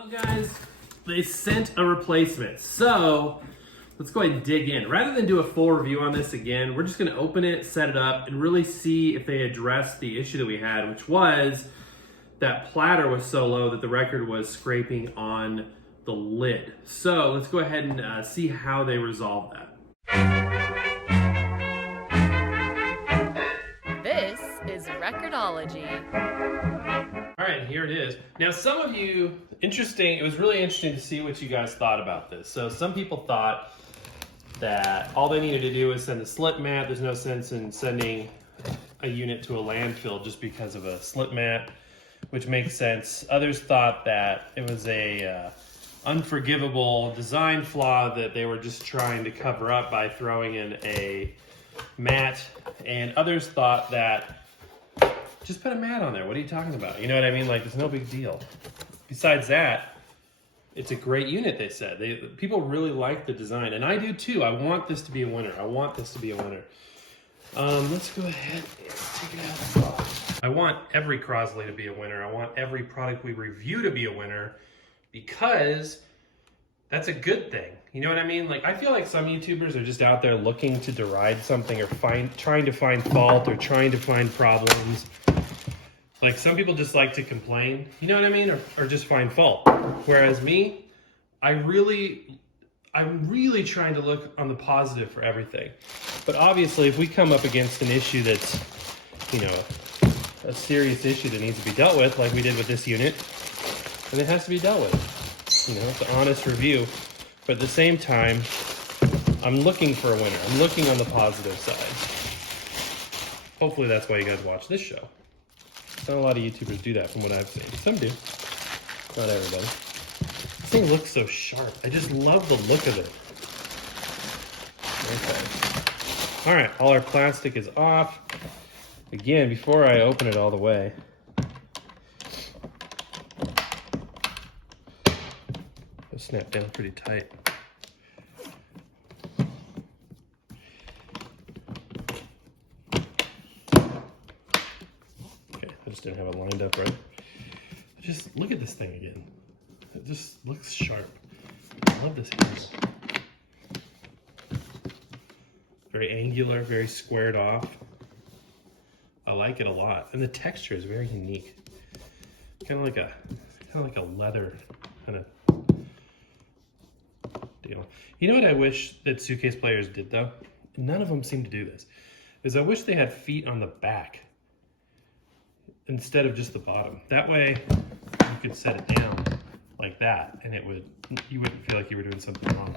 Well guys, they sent a replacement, so let's go ahead and dig in. Rather than do a full review on this again, we're just gonna open it, set it up, and really see if they addressed the issue that we had, which was that platter was so low that the record was scraping on the lid. So let's go ahead and see how they resolve that. This is Record-ology. All right, here it is. Now, some of you, it was really interesting to see what you guys thought about this. So some people thought that all they needed to do was send a slip mat. There's no sense in sending a unit to a landfill just because of a slip mat, which makes sense. Others thought that it was a unforgivable design flaw that they were just trying to cover up by throwing in a mat. And others thought that just put a mat on there. What are you talking about? You know what I mean? Like, it's no big deal. Besides that, it's a great unit, they said. People really like the design, and I do too. I want this to be a winner. Let's go ahead and take it out of the box. I want every Crosley to be a winner. I want every product we review to be a winner because that's a good thing. You know what I mean? Like, I feel like some YouTubers are just out there looking to deride something or trying to find fault or trying to find problems. Like, some people just like to complain, you know what I mean? Or just find fault. Whereas me, I'm really trying to look on the positive for everything. But obviously, if we come up against an issue that's, you know, a serious issue that needs to be dealt with, like we did with this unit, then it has to be dealt with. You know, it's an honest review. But at the same time, I'm looking for a winner. I'm looking on the positive side. Hopefully that's why you guys watch this show. Not a lot of YouTubers do that from what I've seen. Some do. Not everybody. This thing looks so sharp. I just love the look of it. Okay. All right, all our plastic is off. Again, before I open it all the way, it'll snap down pretty tight. I just didn't have it lined up right. Just look at this thing again. It just looks sharp. I love this handle. Very angular, very squared off. I like it a lot. And the texture is very unique. Kind of like a leather kind of deal. You know what I wish that suitcase players did though? None of them seem to do this. Is I wish they had feet on the back instead of just the bottom. That way you could set it down like that and you wouldn't feel like you were doing something wrong.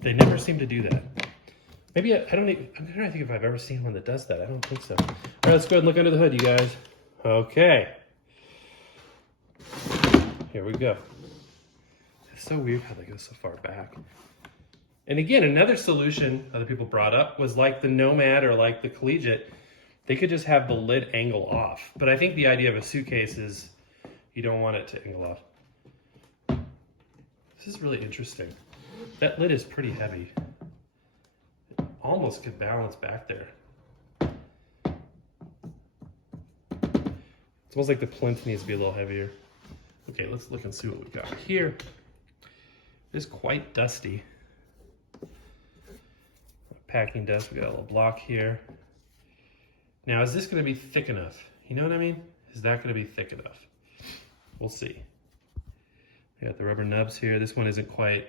They never seem to do that. Maybe I'm trying to think if I've ever seen one that does that. I don't think so. All right, let's go ahead and look under the hood, you guys. Okay. Here we go. It's so weird how they go so far back. And again, another solution other people brought up was like the Nomad or like the Collegiate. They could just have the lid angle off. But I think the idea of a suitcase is you don't want it to angle off. This is really interesting. That lid is pretty heavy. It almost could balance back there. It's almost like the plinth needs to be a little heavier. Okay, let's look and see what we got here. It is quite dusty. Packing dust, we got a little block here. Now, is this going to be thick enough? You know what I mean? Is that going to be thick enough? We'll see. We got the rubber nubs here. This one isn't quite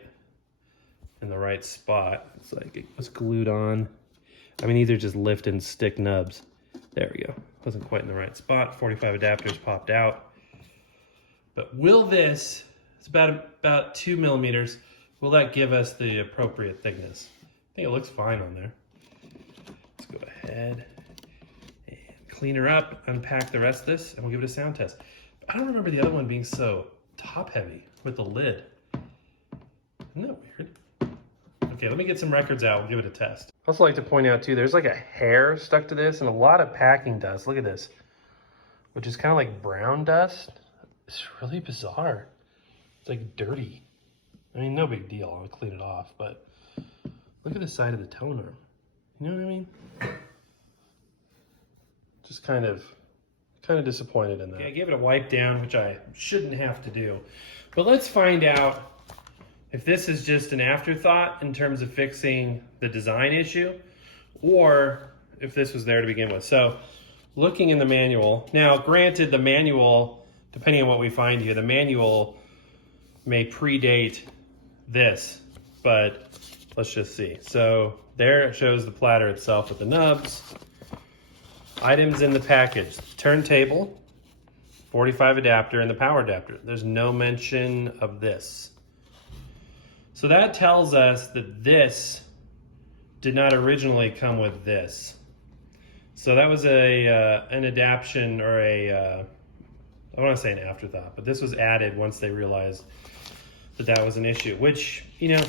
in the right spot. It's like it was glued on. I mean, these are just lift and stick nubs. There we go. Wasn't quite in the right spot. 45 adapters popped out. But will this, it's about 2 millimeters, will that give us the appropriate thickness? I think it looks fine on there. Let's go ahead and clean her up, unpack the rest of this, and we'll give it a sound test. I don't remember the other one being so top heavy with the lid. Isn't that weird? Okay, let me get some records out. We'll give it a test. I also like to point out too, there's like a hair stuck to this and a lot of packing dust. Look at this, which is kind of like brown dust. It's really bizarre. It's like dirty. I mean, no big deal. I'll clean it off, but look at the side of the tone arm. You know what I mean? Just kind of Kind of disappointed in that. Okay, I gave it a wipe down, which I shouldn't have to do. But let's find out if this is just an afterthought in terms of fixing the design issue, or if this was there to begin with. So looking in the manual, now granted the manual, depending on what we find here, the manual may predate this, but let's just see. So there it shows the platter itself with the nubs. Items in the package: turntable, 45 adapter, and the power adapter. There's no mention of this. So that tells us that this did not originally come with this. So that was an adaptation, or I don't want to say an afterthought, but this was added once they realized that that was an issue, which, you know,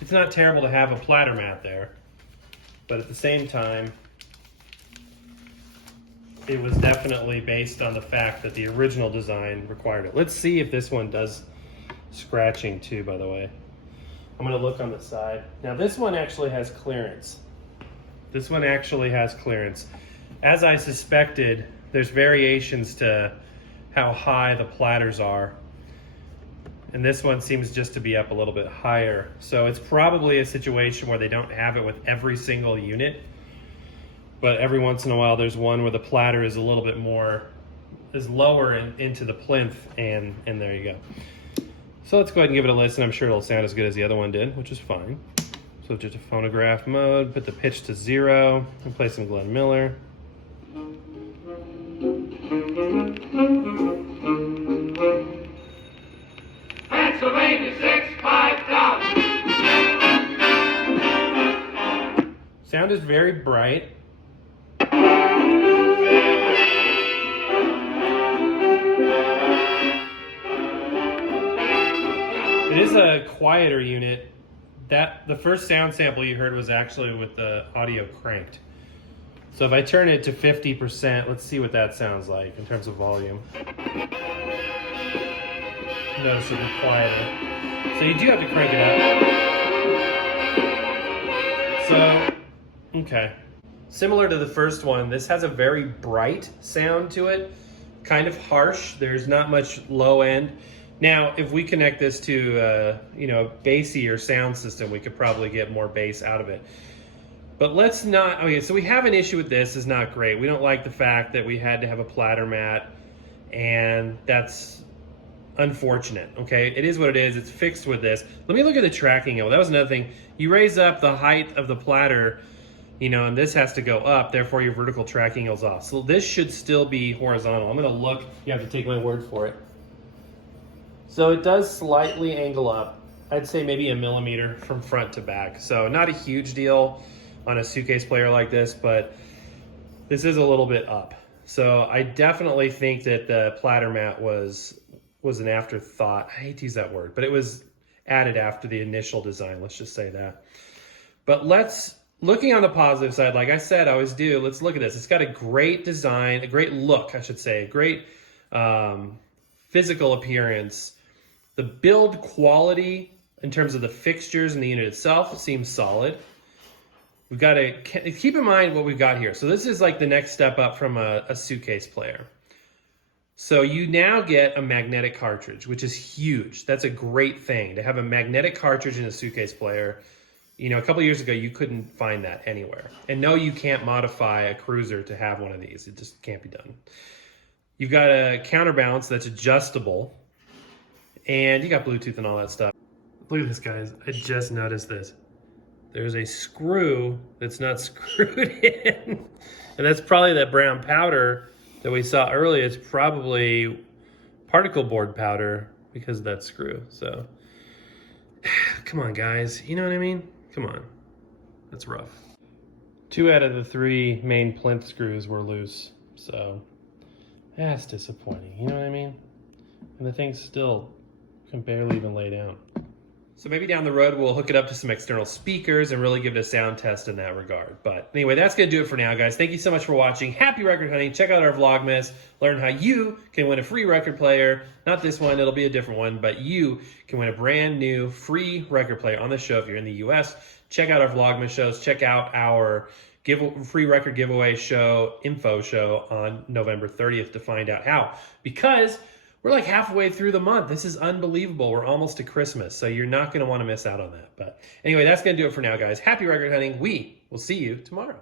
it's not terrible to have a platter mat there, but at the same time, it was definitely based on the fact that the original design required it. Let's see if this one does scratching too, by the way. I'm gonna look on the side. Now this one actually has clearance. This one actually has clearance. As I suspected, there's variations to how high the platters are. And this one seems just to be up a little bit higher. So it's probably a situation where they don't have it with every single unit, but every once in a while there's one where the platter is a little bit more, is lower into the plinth, and there you go. So let's go ahead and give it a listen. I'm sure it'll sound as good as the other one did, which is fine. So just a phonograph mode, put the pitch to 0, and play some Glenn Miller. Pennsylvania 65000. Sound is very bright. It is a quieter unit. The first sound sample you heard was actually with the audio cranked. So if I turn it to 50%, let's see what that sounds like in terms of volume. Noticeably quieter. So you do have to crank it up. So, okay. Similar to the first one, this has a very bright sound to it, kind of harsh. There's not much low end. Now, if we connect this to a bassier sound system, we could probably get more bass out of it. But let's not, okay, so we have an issue with this, is not great. We don't like the fact that we had to have a platter mat, and that's unfortunate, okay? It is what it is, it's fixed with this. Let me look at the tracking angle. That was another thing. You raise up the height of the platter, and this has to go up, therefore your vertical tracking angle is off. So this should still be horizontal. I'm gonna look, you have to take my word for it. So it does slightly angle up. I'd say maybe 1 millimeter from front to back. So not a huge deal on a suitcase player like this, but this is a little bit up. So I definitely think that the platter mat was an afterthought. I hate to use that word, but it was added after the initial design, let's just say that. But looking on the positive side, like I said, I always do, let's look at this. It's got a great design, a great look, I should say, a great physical appearance. The build quality in terms of the fixtures and the unit itself seems solid. We've got to keep in mind what we've got here. So this is like the next step up from a suitcase player. So you now get a magnetic cartridge, which is huge. That's a great thing to have a magnetic cartridge in a suitcase player. A couple of years ago, you couldn't find that anywhere. And no, you can't modify a cruiser to have one of these. It just can't be done. You've got a counterbalance that's adjustable. And you got Bluetooth and all that stuff. Look at this, guys. I just noticed this. There's a screw that's not screwed in. And that's probably that brown powder that we saw earlier. It's probably particle board powder because of that screw. So, come on, guys. You know what I mean? Come on. That's rough. 2 out of the 3 main plinth screws were loose. So, that's disappointing. You know what I mean? And the thing's still can barely even lay down. So maybe down the road we'll hook it up to some external speakers and really give it a sound test in that regard. But anyway, that's going to do it for now, guys. Thank you so much for watching. Happy record hunting. Check out our Vlogmas. Learn how you can win a free record player. Not this one, it'll be a different one, but you can win a brand new free record player on the show if you're in the US. Check out our Vlogmas shows. Check out our free record giveaway info show on November 30th to find out how. Because we're like halfway through the month. This is unbelievable. We're almost to Christmas, so you're not going to want to miss out on that. But anyway, that's going to do it for now, guys. Happy record hunting. We will see you tomorrow.